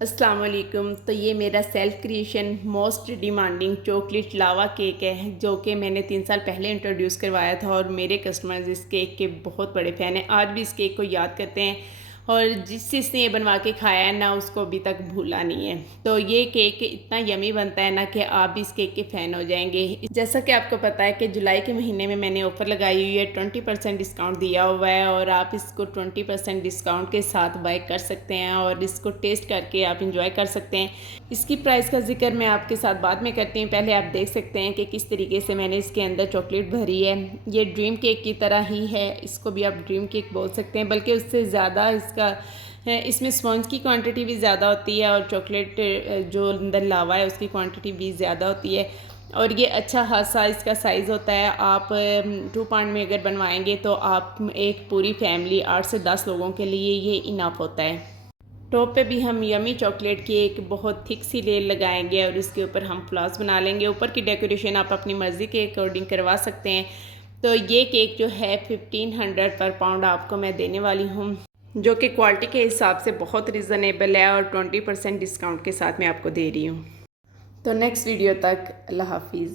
अस्सलाम वालेकुम। तो ये मेरा self creation most demanding chocolate लावा केक है, जो कि मैंने 3 साल पहले इंट्रोड्यूस करवाया था और मेरे कस्टमर्स इस केक के बहुत बड़े फ़ैन हैं। आज भी इस केक को याद करते हैं और जिसने ये बनवा के खाया है ना, उसको अभी तक भूला नहीं है। तो ये केक इतना यमी बनता है ना कि आप भी इस केक के फ़ैन हो जाएंगे। जैसा कि आपको पता है कि जुलाई के महीने में मैंने ऑफ़र लगाई हुई है, 20% डिस्काउंट दिया हुआ है और आप इसको 20% डिस्काउंट के साथ बाय कर सकते हैं और इसको टेस्ट करके आप इंजॉय कर सकते हैं। इसकी प्राइस का जिक्र मैं आपके साथ बाद में करती हूँ। पहले आप देख सकते हैं कि किस तरीके से मैंने इसके अंदर चॉकलेट भरी है। ये ड्रीम केक की तरह ही है, इसको भी आप ड्रीम केक बोल सकते हैं, बल्कि उससे ज़्यादा इसमें स्पॉन्ज की क्वांटिटी भी ज़्यादा होती है और चॉकलेट जो अंदर लावा है उसकी क्वांटिटी भी ज़्यादा होती है। और ये अच्छा खासा इसका साइज़ होता है। आप 2 पाउंड में अगर बनवाएंगे तो आप एक पूरी फैमिली 8 से 10 लोगों के लिए ये इनफ होता है। टॉप पे भी हम यमी चॉकलेट की एक बहुत थिक सी लेयर लगाएंगे और इसके ऊपर हम फ्लावर्स बना लेंगे। ऊपर की डेकोरेशन आप अपनी मर्ज़ी के अकॉर्डिंग करवा सकते हैं। तो ये केक जो है 1500 पर पाउंड आपको मैं देने वाली हूँ, जो कि क्वालिटी के हिसाब से बहुत रिजनेबल है और 20% डिस्काउंट के साथ मैं आपको दे रही हूँ। तो नेक्स्ट वीडियो तक अल्लाह हाफिज़।